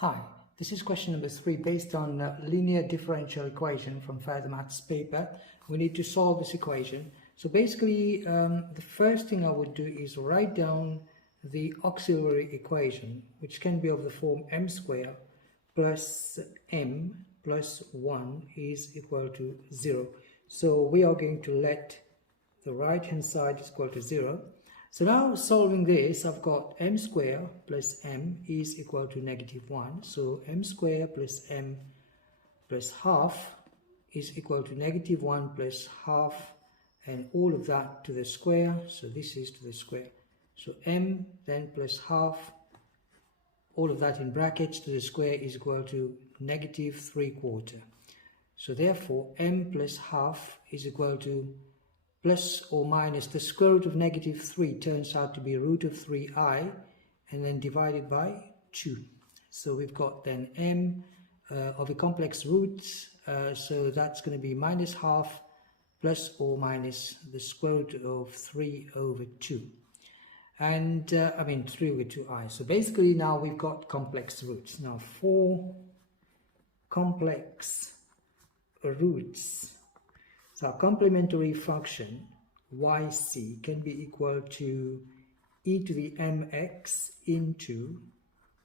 Hi, this is question number 3 based on linear differential equation from further maths paper. We need to solve this equation. So basically, the first thing I would do is write down the auxiliary equation, which can be of the form m square plus m plus 1 is equal to 0. So we are going to let the right hand side is equal to 0. So now solving this, I've got m square plus m is equal to -1. So m square plus m plus half is equal to -1 plus half, and all of that to the square. So this is to the square. So m then plus half, all of that in brackets to the square is equal to -3/4. So therefore m plus half is equal to plus or minus the square root of -3 turns out to be root of 3i, and then divided by 2. So we've got then m of a complex roots, so that's going to be -1/2 plus or minus the square root of 3/2. And 3/2i. So basically now we've got complex roots. Now for complex roots, so our complementary function yc can be equal to e to the mx into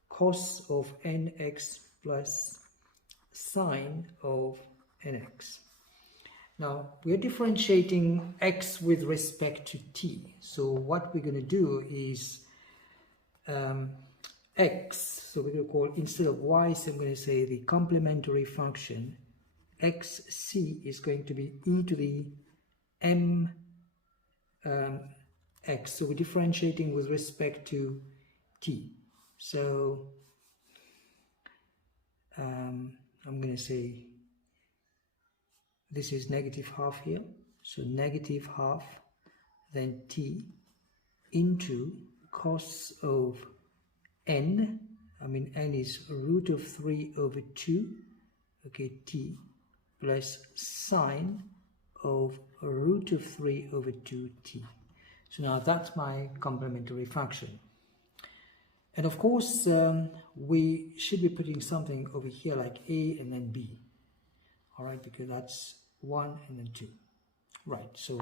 cos of nx plus sine of nx. Now we're differentiating x with respect to t. So what we're going to do is x, so we're going to call, instead of y, so I'm going to say the complementary function xc is going to be e to the m x. So we're differentiating with respect to t. So I'm going to say this is -1/2 here. So -1/2 then t into cos of n. N is root of 3/2. Okay, t plus sine of root of 3/2t. So now that's my complementary function. And of course, we should be putting something over here like a and then b. All right, because that's 1 and then 2. Right, so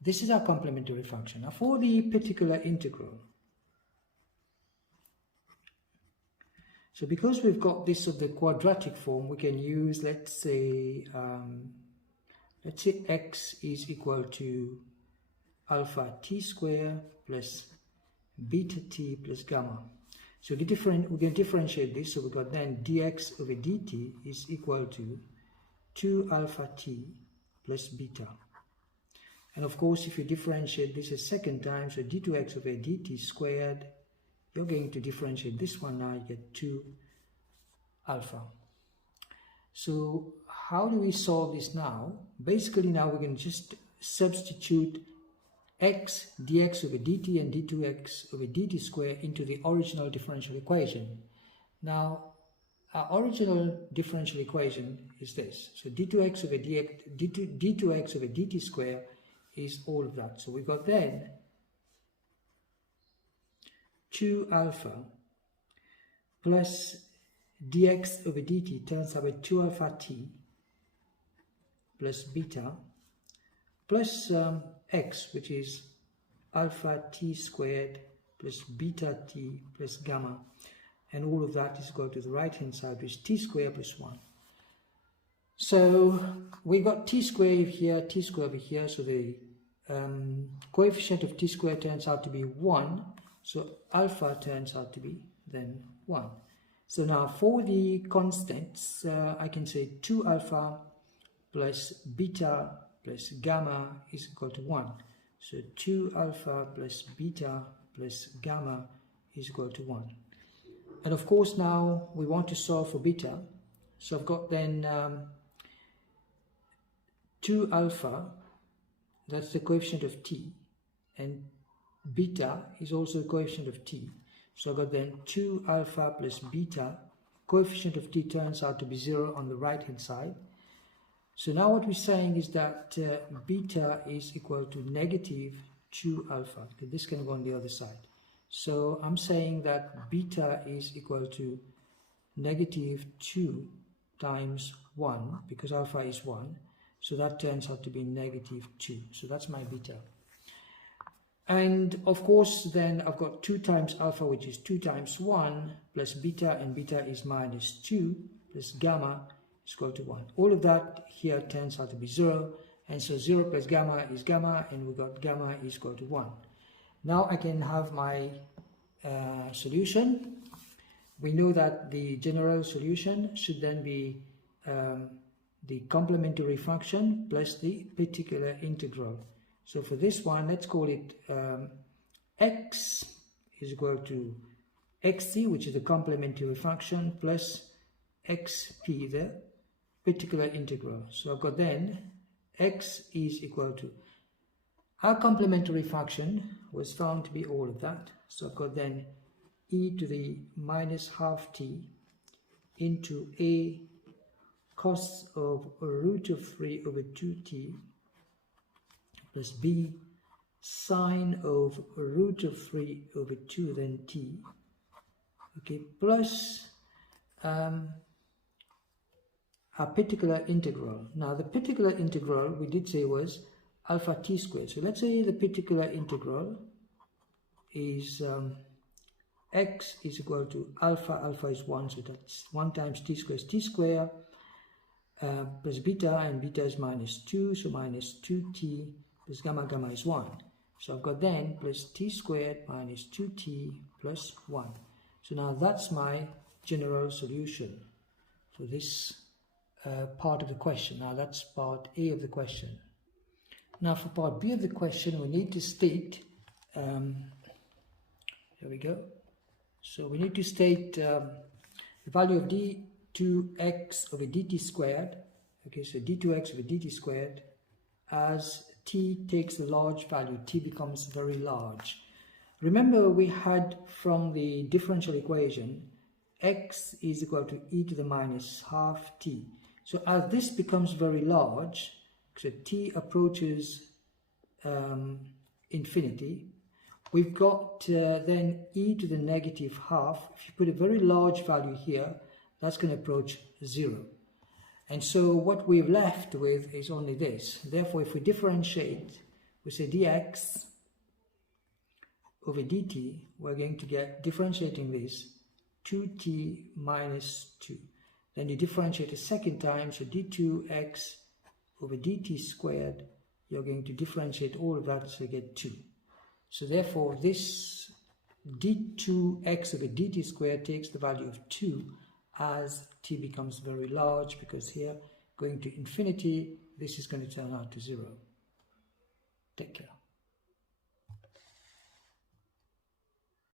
this is our complementary function. Now for the particular integral, so because we've got this of the quadratic form, we can use, let's say x is equal to alpha t square plus beta t plus gamma. So we can differentiate this. So we got then dx over dt is equal to 2 alpha t plus beta. And of course, if you differentiate this a second time, so d2x over dt squared, you're going to differentiate this one now, you get 2 alpha. So how do we solve this now? Basically now we're going to just substitute x dx over dt and d2x over dt square into the original differential equation. Now our original differential equation is this. So d2x over d2x over dt square is all of that. So we got then 2 alpha plus dx over dt turns out to be 2 alpha t plus beta plus x, which is alpha t squared plus beta t plus gamma, and all of that is equal to the right hand side, which is t squared plus 1. So we got t squared here, t squared over here, so the coefficient of t squared turns out to be 1, so alpha turns out to be then 1. So now for the constants, I can say 2 alpha plus beta plus gamma is equal to 1. So 2 alpha plus beta plus gamma is equal to 1. And of course now we want to solve for beta. So I've got then 2 alpha, that's the coefficient of t, and beta is also the coefficient of t. So I've got then 2 alpha plus beta, coefficient of t turns out to be 0 on the right hand side. So now what we're saying is that beta is equal to -2 alpha, because this can go on the other side. So I'm saying that beta is equal to negative 2 times 1, because alpha is 1, so that turns out to be negative 2. So that's my beta. And of course then I've got 2 times alpha, which is 2 times 1 plus beta, and beta is minus 2 plus gamma is equal to 1. All of that here turns out to be 0, and so 0 plus gamma is gamma, and we got gamma is equal to 1. Now I can have my solution. We know that the general solution should then be the complementary function plus the particular integral. So for this one, let's call it x is equal to xc, which is the complementary function, plus xp, the particular integral. So I've got then x is equal to, our complementary function was found to be all of that. So I've got then e to the minus half t into a cos of root of 3 over 2t plus b sine of root of 3 over 2 then t, okay, plus a particular integral. Now the particular integral we did say was alpha t squared. So let's say the particular integral is x is equal to alpha is 1, so that's 1 times t squared is t squared plus beta, and beta is minus 2, so minus 2t plus gamma, gamma is 1. So I've got then plus t squared minus 2t plus 1. So now that's my general solution for this part of the question. Now that's part A of the question. Now for part B of the question, we need to state, here we go. So we need to state the value of d2x over dt squared, okay, so d2x over dt squared, as t takes a large value, t becomes very large. Remember we had from the differential equation, x is equal to e to the minus half t. So as this becomes very large, so t approaches infinity, we've got then e to the negative half. If you put a very large value here, that's going to approach 0. And so what we're left with is only this. Therefore, if we differentiate, we say dx over dt, we're going to get, differentiating this, 2t minus 2. Then you differentiate a second time, so d2x over dt squared, you're going to differentiate all of that, so you get 2. So therefore, this d2x over dt squared takes the value of 2 as t becomes very large, because here going to infinity, this is going to turn out to 0. Take care.